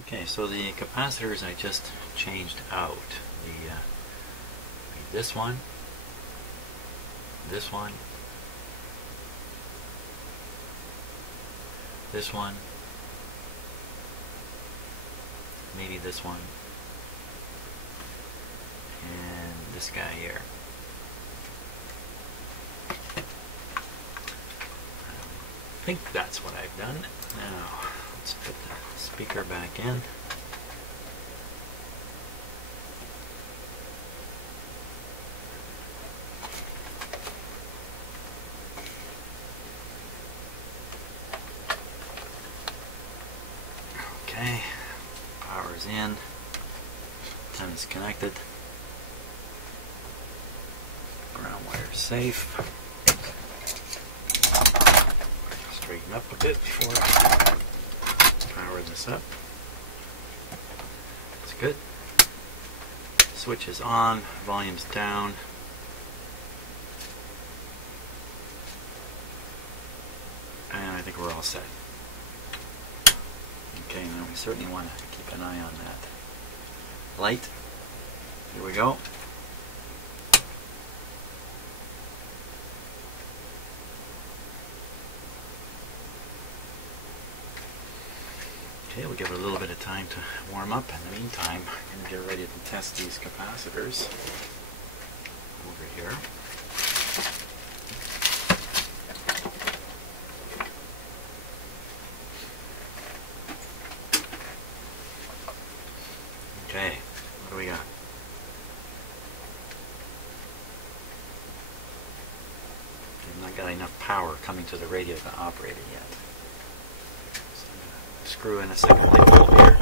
Okay, so the capacitors I just changed out. This one, this one, this one, maybe this one, and this guy here. I think that's what I've done. Now, let's put the speaker back in. Okay, power's in, and it's connected. Ground wire's safe. Straighten up a bit before I power this up. It's good. Switch is on, volume's down. And I think we're all set. Okay, now we certainly want to keep an eye on that light. Here we go. Okay, we'll give it a little bit of time to warm up. In the meantime, I'm going to get ready to test these capacitors over here. Okay, what do we got? I've not got enough power coming to the radio to operate it yet. So I'm going to screw in a second light bulb here.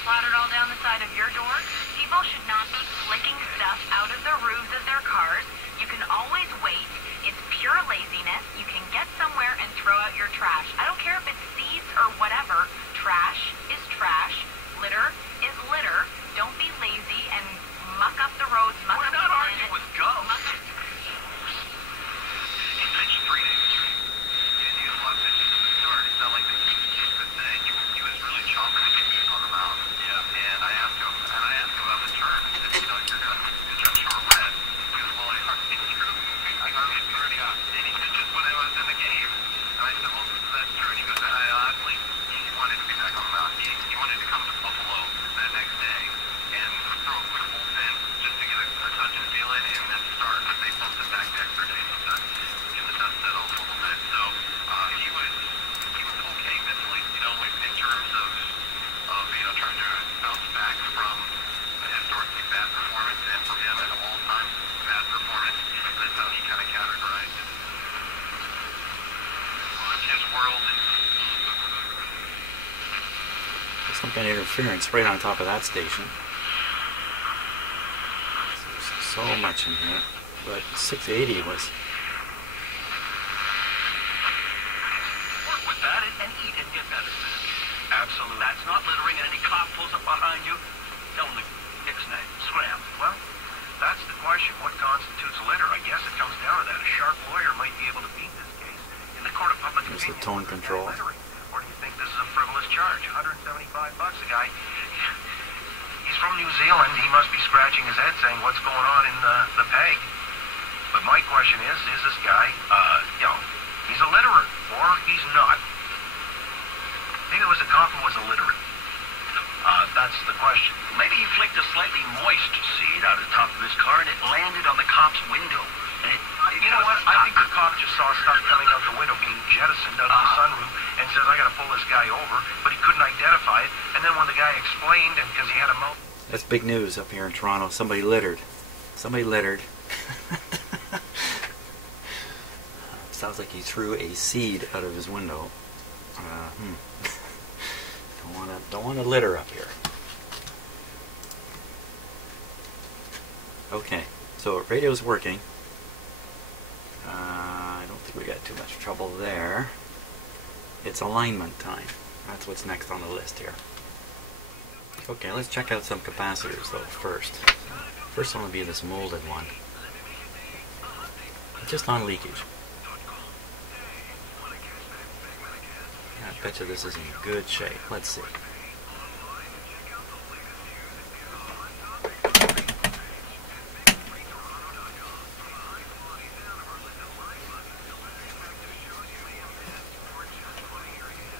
Splattered all down the side of your door. People should not be flicking stuff out of the roofs of their cars. You can always wait. It's pure laziness. You can get somewhere and throw out your trash. I don't care if it's seeds or whatever. Trash is trash. Litter is litter. Don't be lazy and muck up the roads. Muck up the planet. We're not arguing with gum. Some kind of interference right on top of that station. There's so much in here, but 680 was. Work with that and eat and get better. Absolutely. That's not littering, and any cop pulls up behind you, tell them the ixnay, scram. Well, that's the question. What constitutes litter? I guess it comes down to that. A sharp lawyer might be able to beat this case in the court of public opinion. There's the tone control. Or do you think this is a frivolous charge? $175 a guy. He's from New Zealand. He must be scratching his head saying, what's going on in the peg? But my question is this guy, he's a litterer, or he's not? Maybe it was a cop who was illiterate. That's the question. Maybe he flicked a slightly moist seed out of the top of his car and it landed on the cop's window. And you know what? I think the cop just saw stuff coming out the window being jettisoned out of the sunroof and says, I gotta pull this guy over, but he couldn't identify it. And then when the guy explained, and because he had a mouth... That's big news up here in Toronto. Somebody littered. Somebody littered. Sounds like he threw a seed out of his window. Don't want to litter up here. Okay, so radio's working. I don't think we got too much trouble there. It's alignment time. That's what's next on the list here. Okay, let's check out some capacitors though first. First one will be this molded one. Just on leakage. I bet you this is in good shape. Let's see.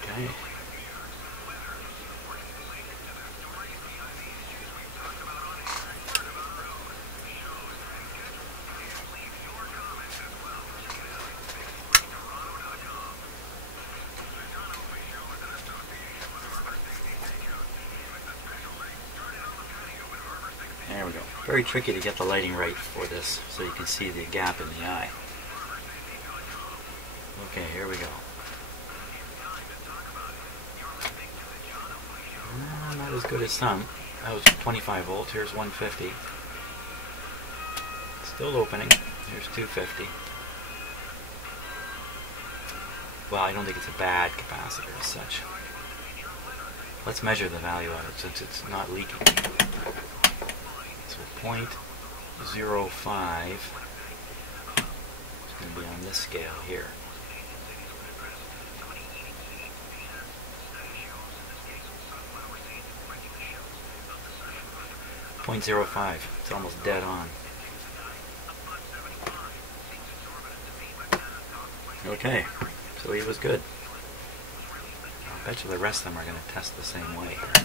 Okay. There we go. Very tricky to get the lighting right for this so you can see the gap in the eye. Okay, here we go. Not as good as some. That was 25 volts. Here's 150. Still opening. Here's 250. Well, I don't think it's a bad capacitor as such. Let's measure the value of it since it's not leaking. So 0.05 is going to be on this scale here. .05. It's almost dead on. Okay, so he was good. I bet you the rest of them are going to test the same way here.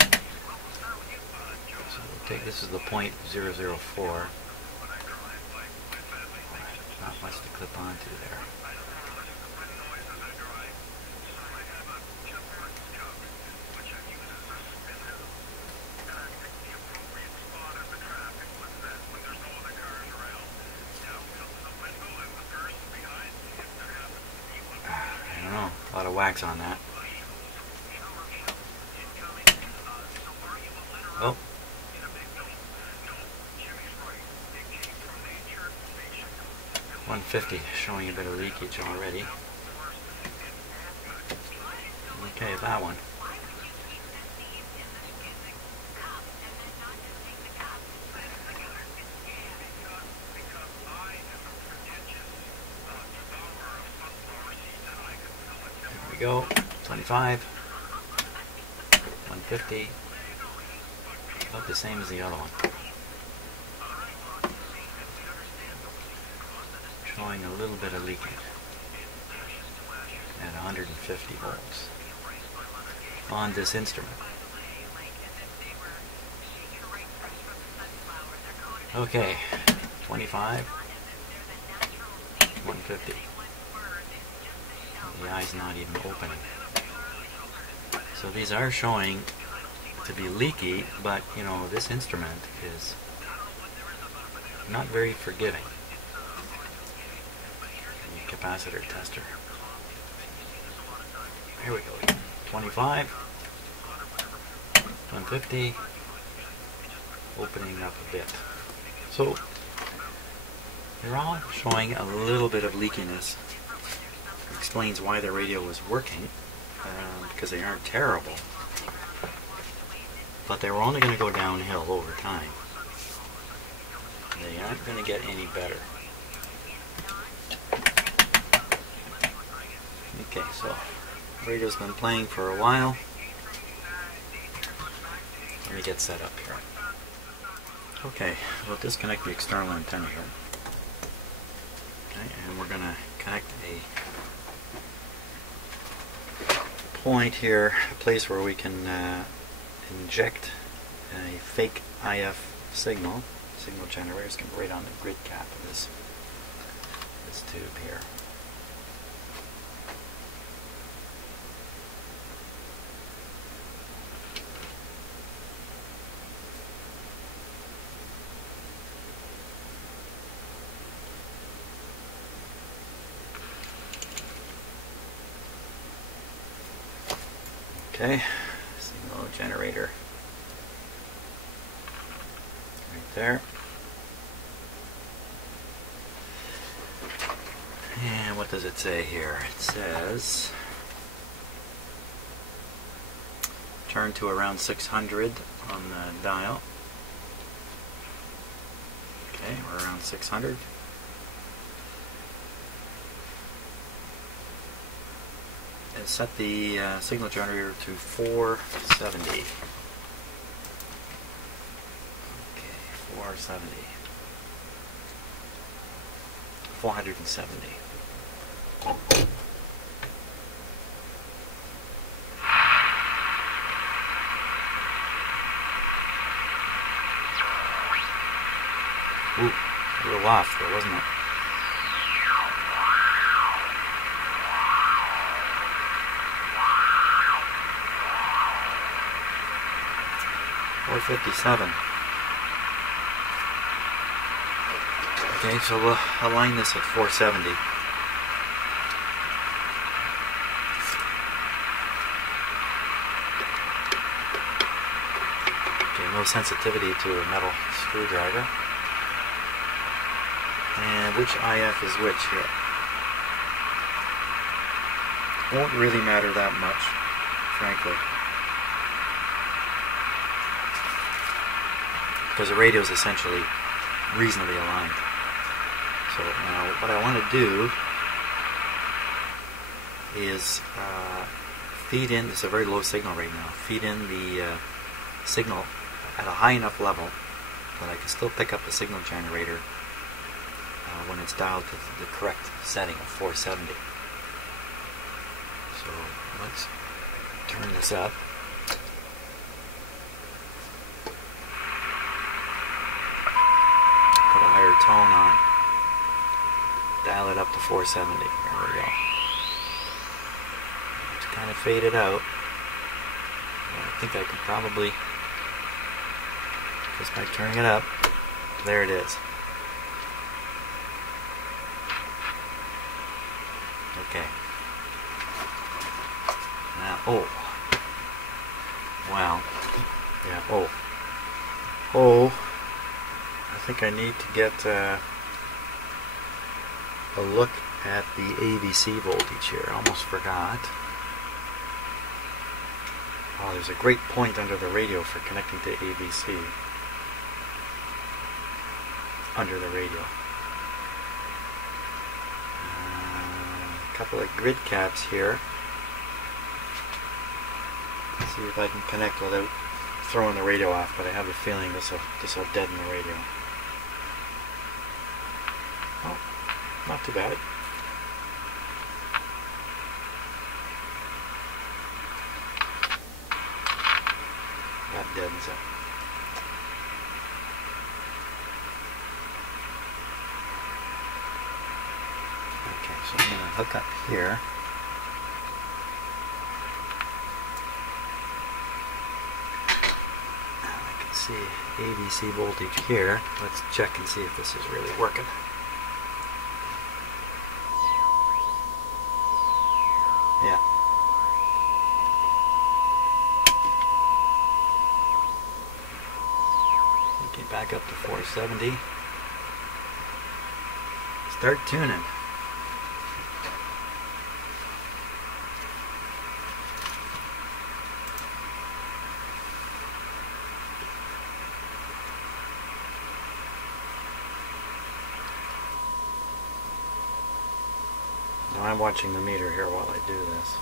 So we'll take, this is the .004. Not much to clip onto there. A lot of wax on that. Oh. .150, showing a bit of leakage already. Okay, that one. There we go. 25. 150. About the same as the other one. Showing a little bit of leakage at 150 volts on this instrument. Okay, 25, 150. The eye's not even opening. So these are showing to be leaky, but you know, this instrument is not very forgiving. The capacitor tester. Here we go. 25, 150, opening up a bit. So they're all showing a little bit of leakiness. Explains why the radio was working, because they aren't terrible, but they were only going to go downhill over time. They aren't going to get any better. Okay, so radio's been playing for a while. Let me get set up here. Okay, we'll disconnect the external antenna here. Okay, and we're going to connect a point here, a place where we can inject a fake IF signal generator. It's going to be right on the grid cap of this tube here. Okay, signal generator right there. And what does it say here? It says turn to around 600 on the dial. Okay, we're around 600. And set the signal generator to 470. Okay, 470. 470. Ooh, a little off there, wasn't it? $457. Okay, so we'll align this at 470. Okay, no sensitivity to a metal screwdriver. And which IF is which here? Won't really matter that much, frankly. Because the radio is essentially reasonably aligned. So now what I want to do is feed in, this is a very low signal right now, feed in the signal at a high enough level that I can still pick up the signal generator when it's dialed to the correct setting of 470. So let's turn this up. Put a higher tone on. Dial it up to 470. There we go. It's kind of faded out. I think I can probably, just by turning it up, there it is. Okay. Now, oh. Wow. Yeah, oh. I think I need to get a look at the AVC voltage here. I almost forgot. Oh, there's a great point under the radio for connecting to AVC. Under the radio. A couple of grid caps here. Let's see if I can connect without throwing the radio off, but I have a feeling this will deaden the radio. Oh, not too bad. That deadens it. Okay, so I'm going to hook up here. Now I can see AVC voltage here. Let's check and see if this is really working. Yeah. Okay, back up to 470. Start tuning. Now I'm watching the meter here while I do this.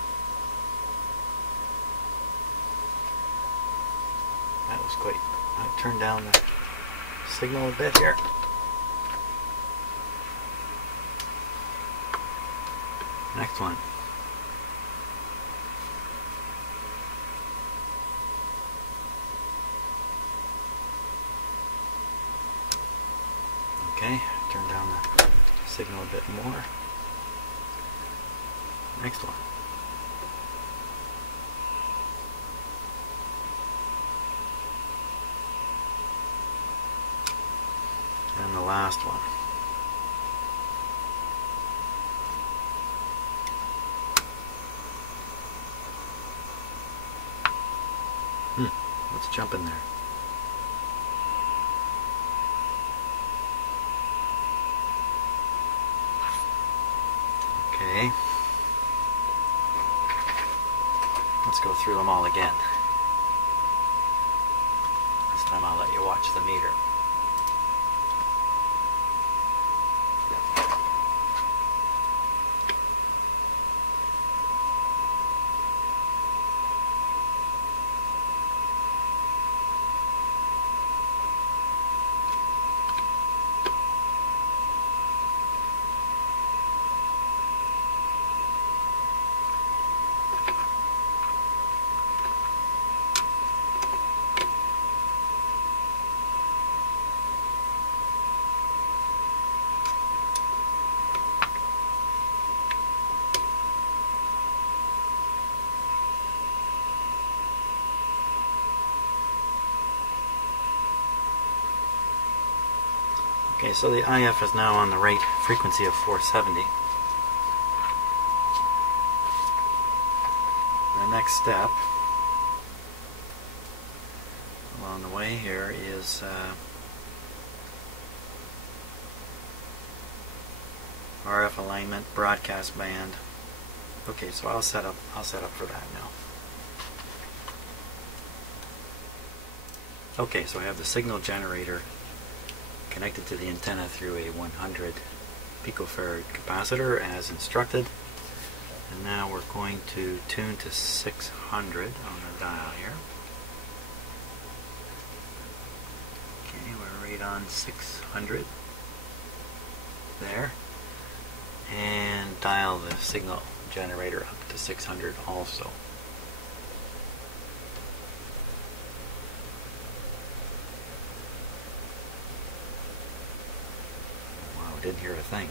That was quick. I turned down the signal a bit here. Next one. Okay, turn down the signal a bit more. Next one. And the last one. Let's jump in there. Okay. Let's go through them all again. This time I'll let you watch the meter. Okay, so the IF is now on the right frequency of 470. The next step along the way here is RF alignment, broadcast band. Okay, so I'll set up for that now. Okay, so I have the signal generator connected to the antenna through a 100 picofarad capacitor as instructed. And now we're going to tune to 600 on the dial here. Okay, we're right on 600 there. And dial the signal generator up to 600 also. Didn't hear a thing.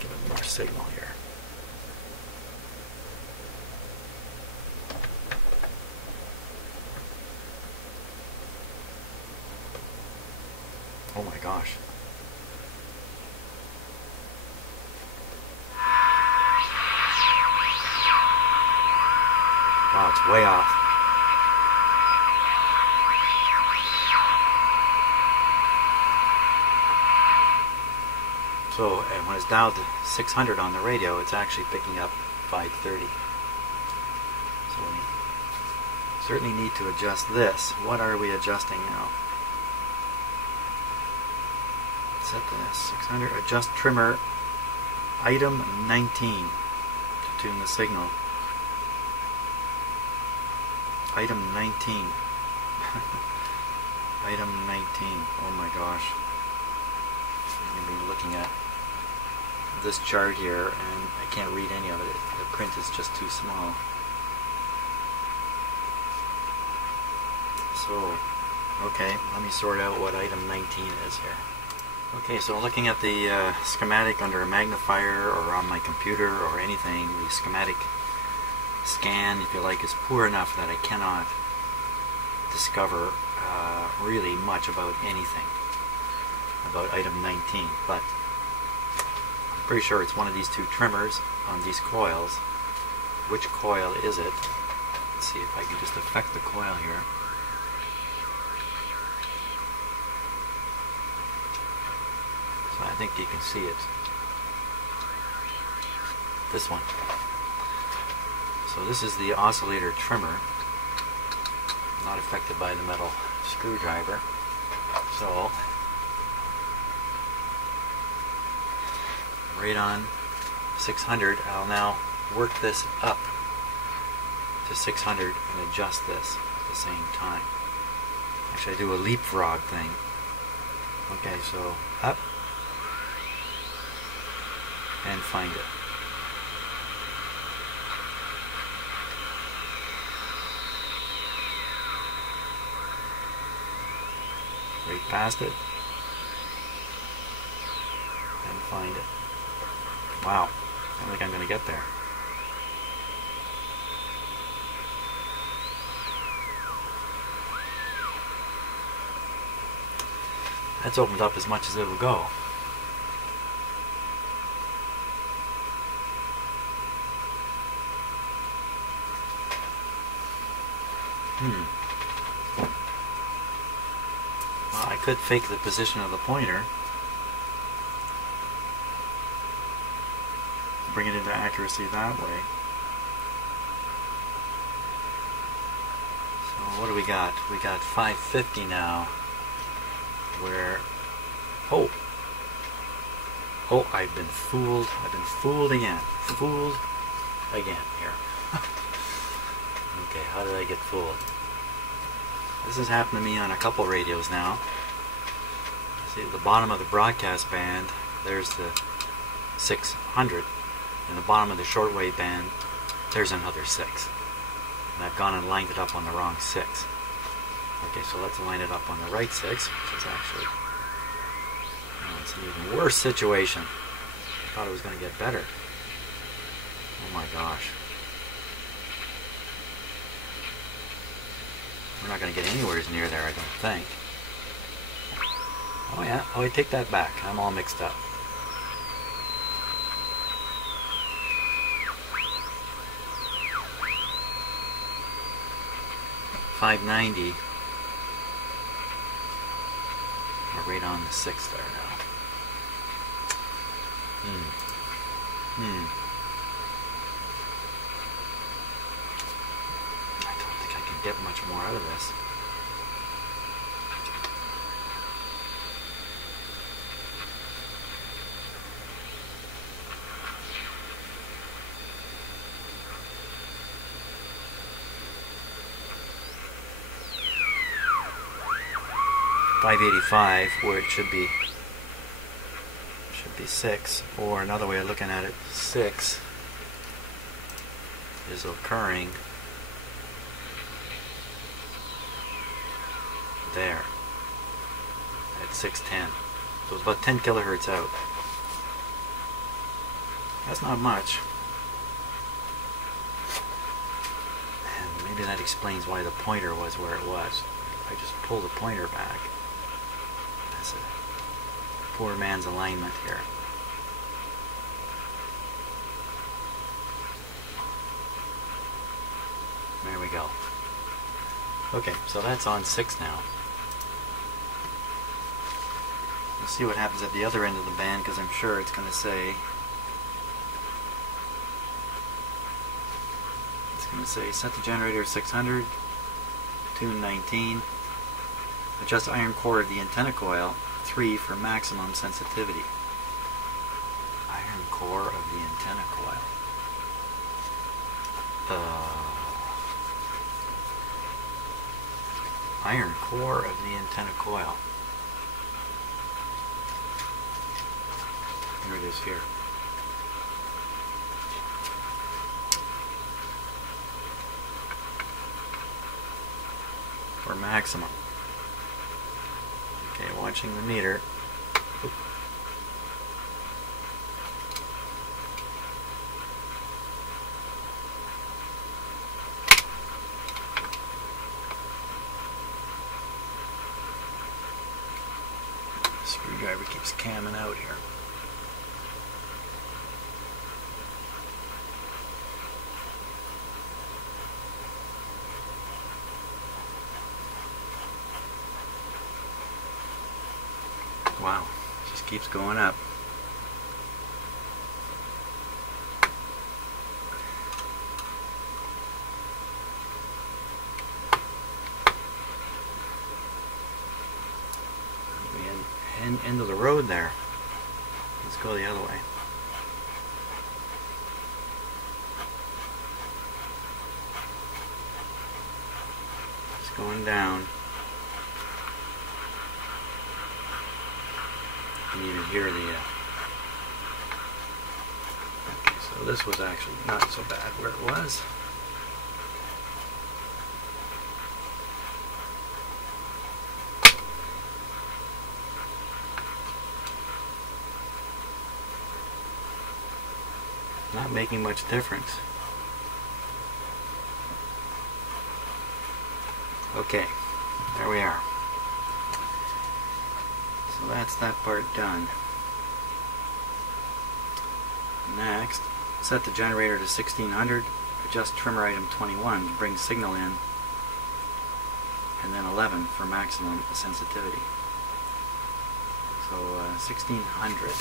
Give it more signal here. Oh my gosh. Wow, it's way off. So, and when it's dialed to 600 on the radio, it's actually picking up 530. So we certainly need to adjust this. What are we adjusting now? Set this 600. Adjust trimmer item 19 to tune the signal. Item 19. Item 19. Oh my gosh. I'm going to be looking at this chart here and I can't read any of it. The print is just too small. So, okay, let me sort out what item 19 is here. Okay, so looking at the schematic under a magnifier or on my computer or anything, the schematic scan, if you like, is poor enough that I cannot discover really much about anything about item 19, but I'm pretty sure it's one of these two trimmers on these coils. Which coil is it? Let's see if I can just affect the coil here. So I think you can see it. This one. So this is the oscillator trimmer, not affected by the metal screwdriver. So right on 600, I'll now work this up to 600 and adjust this at the same time. Actually, I do a leapfrog thing. Okay, so up and find it. Right past it and find it. Wow, I don't think I'm going to get there. That's opened up as much as it'll go. Well, I could fake the position of the pointer. bring it into accuracy that way. So what do we got? We got 550 now. Where, oh, I've been fooled. I've been fooled again. Fooled again here. Okay, how did I get fooled? This has happened to me on a couple radios now. See at the bottom of the broadcast band, there's the 600. And the bottom of the shortwave band, there's another 6. And I've gone and lined it up on the wrong 6. Okay, so let's line it up on the right 6, which is actually, it's an even worse situation. I thought it was going to get better. Oh my gosh. We're not going to get anywhere near there, I don't think. Oh yeah, oh I take that back. I'm all mixed up. .590. We're right on the 6 there now. I don't think I can get much more out of this. .585, where it should be 6, or another way of looking at it, 6 is occurring there at 610. So it's about 10 kilohertz out. That's not much. And maybe that explains why the pointer was where it was. I just pulled the pointer back. That's a poor man's alignment here. There we go. Okay, so that's on 6 now. We'll see what happens at the other end of the band, because I'm sure it's going to say, set the generator 600, tune 19, adjust iron core of the antenna coil 3 for maximum sensitivity. Iron core of the antenna coil. Iron core of the antenna coil. Here it is here. For maximum. Okay, watching the meter. Oop. Screwdriver keeps camming out here. Wow, it just keeps going up. End of the road there. Let's go the other way. It's going down. You can even hear the okay, so this was actually not so bad where it was. Not making much difference. Okay, there we are. So that's that part done. Next, set the generator to 1600, adjust trimmer item 21 to bring signal in, and then 11 for maximum sensitivity. So 1600.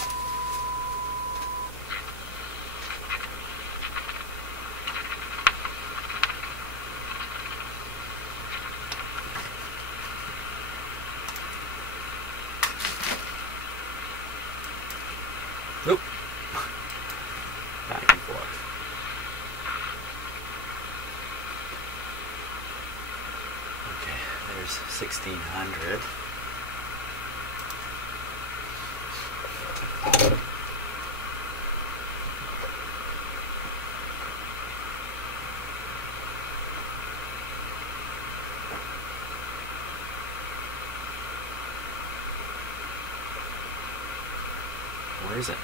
There's 1600. Where is it?